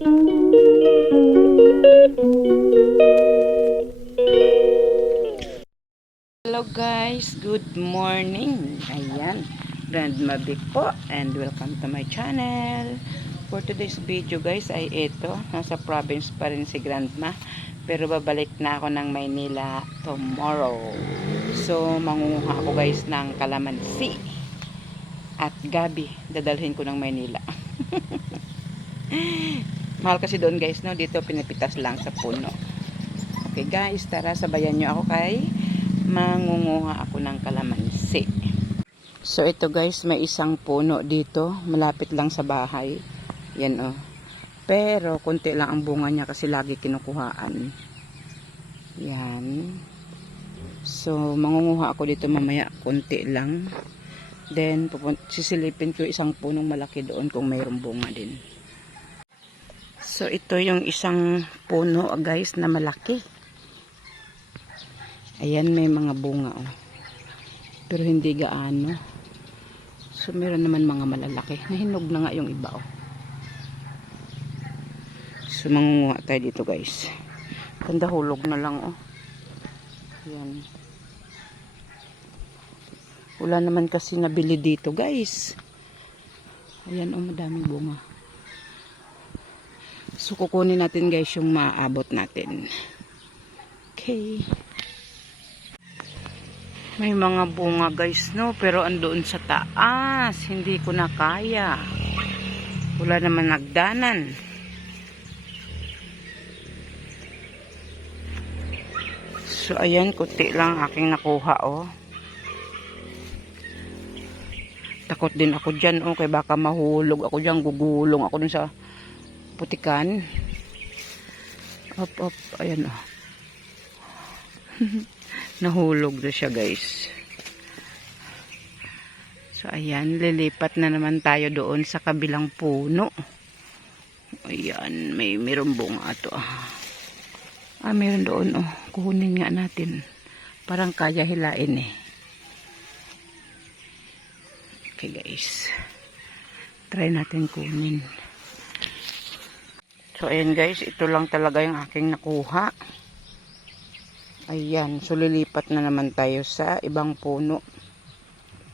Hello guys, good morning. Ayan, Grandma Vic po and welcome to my channel. For today's video guys ay ito, nasa province pa rin si Grandma pero babalik na ako ng Maynila tomorrow. So mangunguha ako guys ng kalamansi at gabi, dadalhin ko ng Maynila. Mahal kasi doon guys, no? Dito pinipitas lang sa puno. Okay guys, tara sabayan nyo ako kay mangunguha ako ng kalamansi. So ito guys, may isang puno dito, malapit lang sa bahay. Yan oh. Pero konti lang ang bunga niya kasi lagi kinukuhaan. Yan. So mangunguha ako dito mamaya, konti lang. Then sisilipin ko isang punong malaki doon kung mayroong bunga din. So ito yung isang puno guys na malaki. Ayan, may mga bunga oh. Pero hindi gaano. So meron naman mga malalaki. Nahinog na nga yung iba oh. So mangunguha tayo dito guys. Ganda, hulog na lang oh. Ayan. Wala naman kasi nabili dito guys. Ayan oh, madaming bunga. So kukunin natin guys yung maaabot natin. Okay. May mga bunga guys no, pero andoon sa taas, hindi ko na kaya. Wala naman nagdanan. So ayan, kunti lang aking nakuha oh. Takot din ako dyan oh, kaya baka mahulog ako dyan, gugulong ako dun sa putikan. Up, ayan oh. Nahulog na siya guys. So ayan, lilipat na naman tayo doon sa kabilang puno. Ayan, mayroong bunga ito. Mayroon doon oh. Kukunin nga natin. Parang kaya hilain eh. Okay guys. Try natin kunin. So ayan guys, ito lang talaga yung aking nakuha. Ayan, so lilipat na naman tayo sa ibang puno.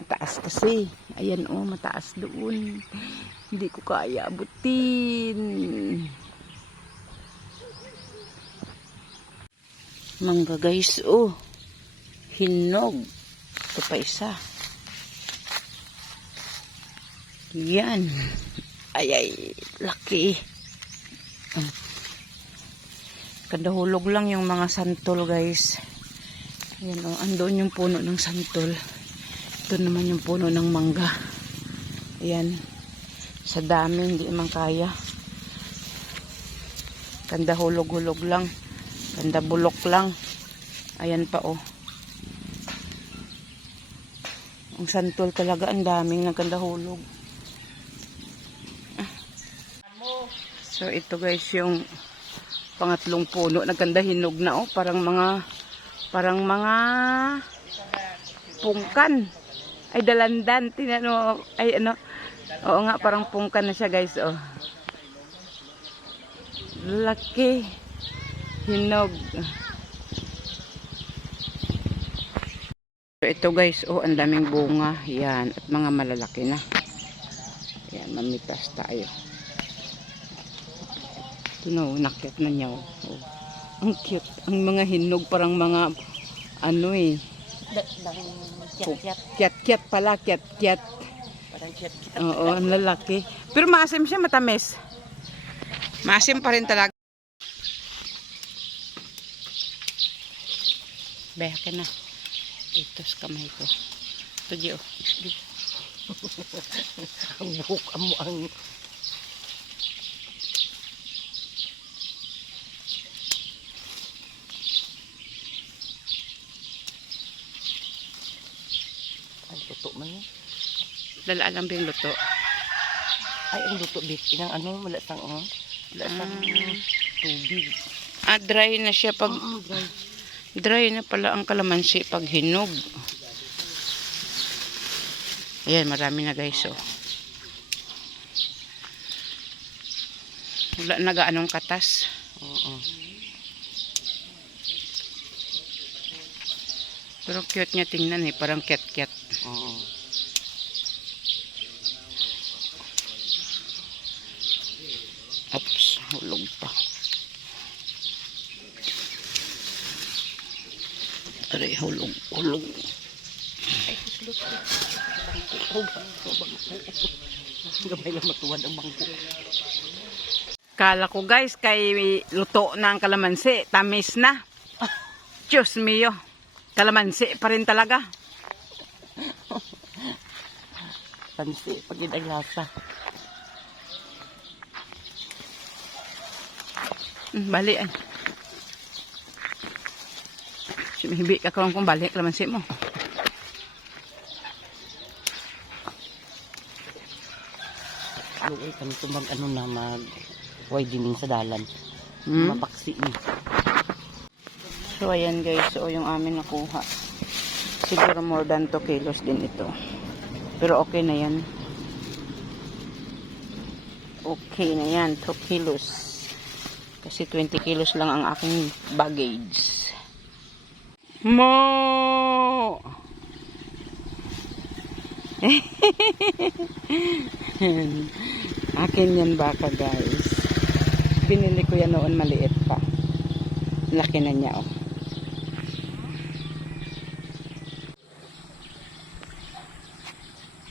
Mataas kasi. Ayan oh, mataas doon. Hindi ko kaya abutin. Mangga guys oh. Hinog. Ito pa isa. Yan. Ay, laki. Kadahulog lang yung mga santol guys. Ayan o, andun yung puno ng santol. Ito naman yung puno ng mangga. Ayan. Sa dami, hindi man kaya. Kadahulog-hulog lang. Kadabulok lang. Ayan pa o. Ang santol talaga, ang daming nagkandahulog. So ito guys yung pangatlong puno, nagkanda hinog na oh, parang mga pungkan. Ay dalandan, tinano, ay ano. Oo nga, parang pungkan na siya guys oh. Laki. Hinog. So ito guys, oh, ang daming bunga. Yan, at mga malalaki na. Yan, mamitas tayo. No, nakyat na niya. Oh. Ang cute. Ang mga hinog parang mga ano eh. Kiat-kiat pala, kiat-kiat. Parang kiat-kiat. Oo, ang lalaki. Pero maasim siya, matamis. Maasim pa rin talaga. Beha ka na. Ito sa kamay ko. Ito diyo. Ang buhok mo ang luto man eh. Lalaan ba yung luto? Ay, ang luto bit. Inang ano, wala sang tubig. Dry na siya pag dry na pala ang kalamansi pag hinog. Ayan, marami na guys oh. Wala nagaanong katas. Oo. Pero cute niya tingnan eh. Parang cat-cat. Oo. Oops, hulog pa. Aray, hulog. Ay, kuslot ko. Gabay lang matuwad ang bangko. Kala ko guys, kay luto na ang kalamansi. Tamis na. Diyos mio. Kalamansi pa rin talaga. Pansi, pag yun ang lasa. Bali ay. Sumihibi ka kung balik kalamansi mo. Ay, kami ito mag-widening sa dalan. Mapaksi ni. So, ayan guys. So, yung amin nakuha. Siguro more than 2 kilos din ito. Pero okay na yan. Okay na yan. 2 kilos. Kasi 20 kilos lang ang aking baggage. Mo! Akin yan baka guys. Binili ko yan noon maliit pa. Laki na niya oh.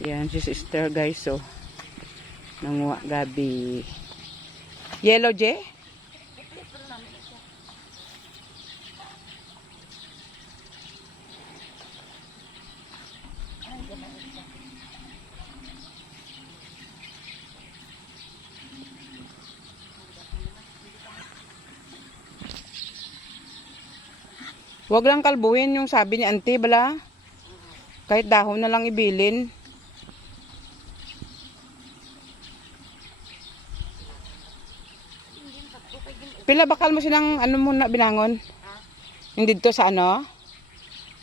Yan si sister guys oh. Nanguha gabi. Yellow J? Wag lang kalbuhin yung sabi ni auntie bala. Kahit dahon na lang ibilin. Pila bakal mo silang ano muna binangon? Hindi dito sa ano?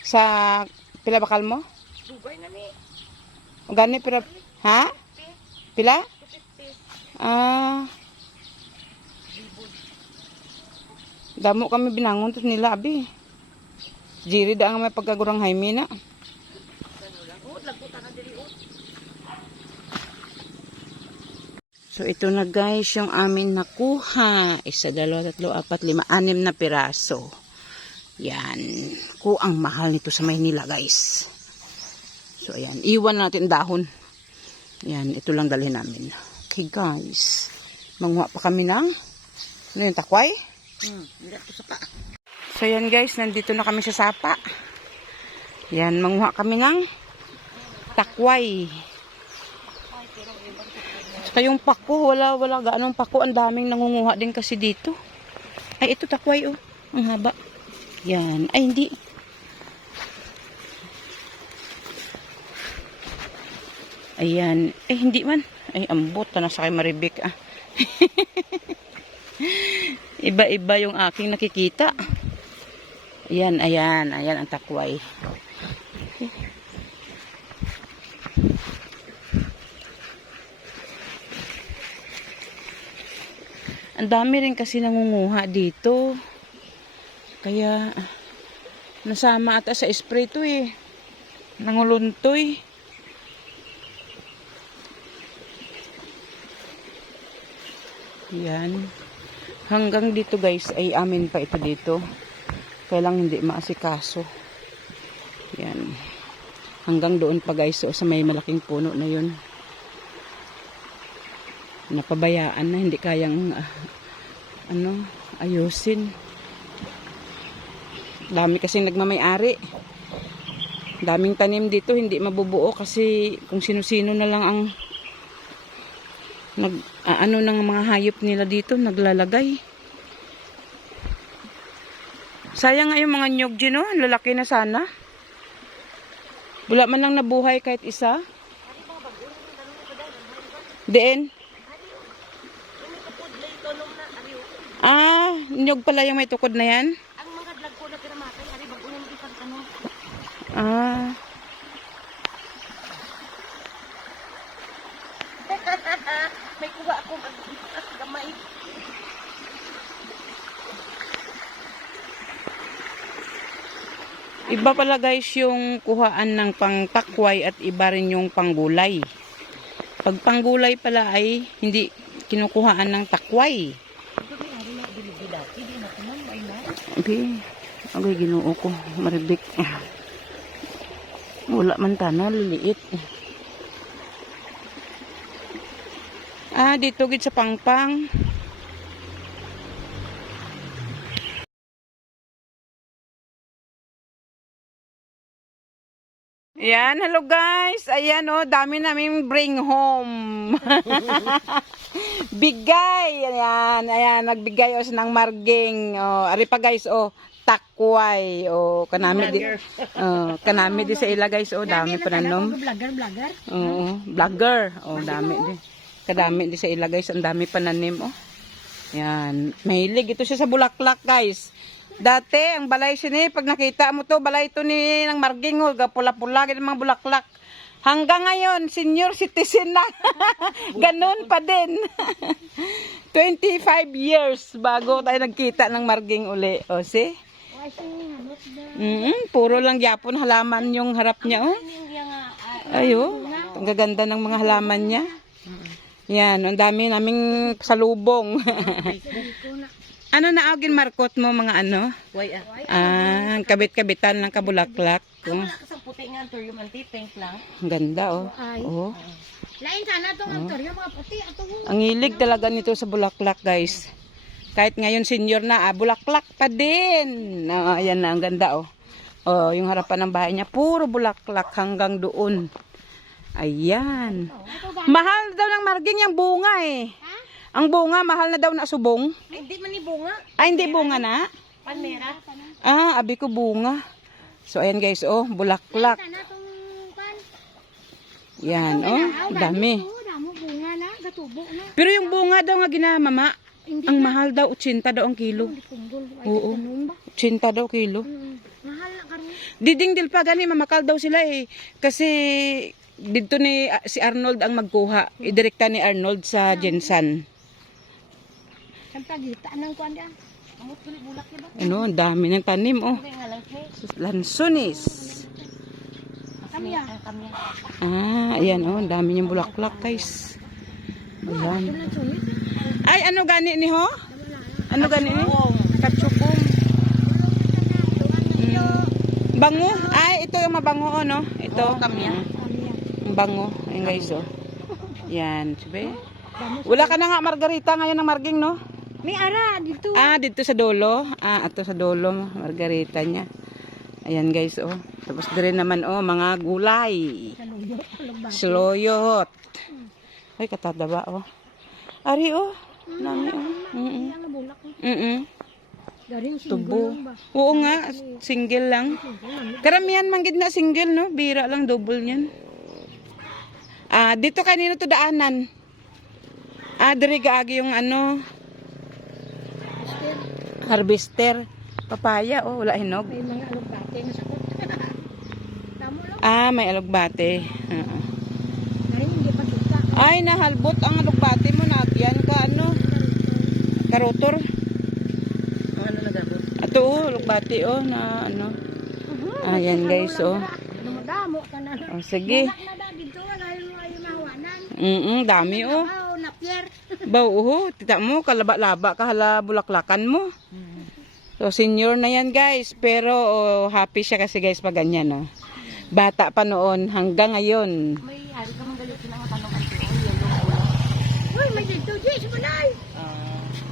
Sa pila bakal mo? Dugay na ni. Gani pila? Ha? Pila? Ah. Damo kami binangon tos nila abi. Jiri da ang may pagkagurang Jaime na. So ito na guys yung amin nakuha. 1, 2, 3, 4, 5, 6 na piraso. Yan. Ang mahal nito sa Maynila guys. So ayan. Iwan natin dahon. Yan. Ito lang dalhin namin. Okay guys. Manguha pa kami ng ano yung takway? Dito sa paa. So yan guys, nandito na kami sa sapa. Yan, manguha kami ng takway. Saka yung pako, wala gaanong pako. Ang daming nangunguha din kasi dito. Ay, ito takway oh. Ang haba. Yan. Ay, hindi. Ayan. Eh, hindi man. Ay, ambot. Nasa kay Maribik ah. Iba-iba yung aking nakikita. Ayan ang takway. Ang dami rin kasi nangunguha dito. Kaya nasama ata sa spray to eh. Nanguluntoy. Yan. Hanggang dito guys ay amin pa ito dito. Kaya lang hindi maasikaso. Yan. Hanggang doon pa guys. So, sa may malaking puno na yun. Napabayaan na. Hindi kayang ayusin. Dami kasing nagmamay-ari. Daming tanim dito. Hindi mabubuo kasi kung sino-sino na lang ang ng mga hayop nila dito. Naglalagay. Sayang nga yung mga nyug dyan, no? Lalaki na sana. Wala man lang nabuhay kahit isa. Diin? Ah, nyug pala yung may tukod na yan? Ang mga vlog ko na pinamatay, ari bagunin mo ipang ano. Ah. May kuha ako gamay. Iba pala guys yung kuhaan ng pangtakway at iba rin yung panggulay. Pag panggulay pala ay hindi kinukuhaan ng takway. Okay. Okay, ginoo ko. Maribik. Wala man tana, liliit. Dito gid sa pangpang. Yan, hello guys. Ayan dami namin bring home. Bigay. Ayan, nagbigay ng marging. Ari pa guys, takway. Kanami di sa ila guys, dami pa nanom. Vlogger. Vlogger. Dami di. Kadami di sa ila guys, ang dami pananim Yan. Mahilig ito siya sa bulaklak guys. Dati, ang balay siya ni, pag nakita mo to, balay ito ni ng marging, pula-pula, ganyan mga bulaklak. Hanggang ngayon, senior citizen na. Ganun pa din. 25 years bago tayo nagkita ng marging uli. See? Puro lang Japon halaman yung harap niya. Ang gaganda ng mga halaman niya. Yan, ang dami naming salubong. Ano na agin markot mo mga ano? Kabit-kabitan ng kabulaklak. Wala ka sa puti nga antorium anti pink lang. Ang ganda Lain sana tong antorium mga puti ato. Ang hilig talaga nito sa bulaklak guys. Kahit ngayon senior na, bulaklak pa din. Ayan na, ang ganda yung harapan ng bahay niya, puro bulaklak hanggang doon. Ayan. Mahal daw ng marging yung bunga Ang bunga, mahal na daw na subong. Hindi man ni bunga. Hindi bunga na? Palmera. Abi ko bunga. So, ayan guys, bulaklak. Yan, dami. Pero yung bunga daw nga ginamama, ang mahal daw, 80 daw ang kilo. Oo, 80 daw kilo. Mahal na karon. Didingdil pa gani, mamakal daw sila Kasi, dito ni si Arnold ang magkuha. Idirekta ni Arnold sa Jensan. Sampai gita nang kuan diyan. Amot ko ni bulak ni ba? Ang dami ng tanim Nga lang Lansones. Kamya. Ayan ang dami niyang bulaklak guys. Ayan. Ay, ano gani ni ho? Ano gani ni? Katsubong. Bango. Ay, ito yung mabango Ito. kamya. Ang bango. Ayan guys Yan, sabi. Wala ka na nga margarita ngayon ng marging May ara dito. Dito sa dulo. Ato sa dulo, margarita niya. Ayan guys, Tapos din naman, mga gulay. Sloyot. Ay, katadaba, Ari, Nami, Tubo. Oo nga, single lang. Karamihan manggid na single, Bira lang, double niyan. Dito kanino to daanan? Diri gaagi yung harvester. Papaya, wala hinog. May mga alugbate na sakot. Tamo lang. May alugbate. Ay, hindi pa kita. Ay, nahalbot ang alugbate mo. Nagyan ka, karotor. Ano nagabot? Ato, alugbate, na Ayan, guys, Dumadamo ka na. Sige. Dito, ay mahawanan. Dami, Na pier. Tita mo, kalaba-laba ka hala bulaklakan mo. So, senior na yan, guys. Pero, happy siya kasi, guys, pag ganyan, Bata pa noon, hanggang ngayon. May hari ka manggalit na ang tanong Uy, may dito, Jay, sa balay.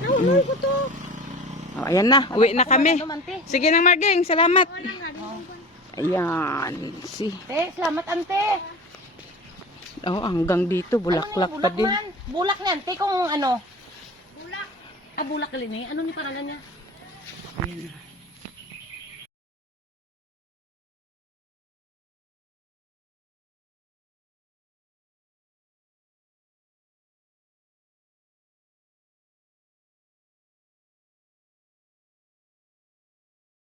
Nahulog ko to. Ayan na, uwi na kami. Sige nang Marging, salamat. Ayan, Salamat, ante. Hanggang dito, bulaklak pa din. Bulak niya, ante, kung ano? Bulak. Bulak ka rin Ano ni paralan niya? Ayan.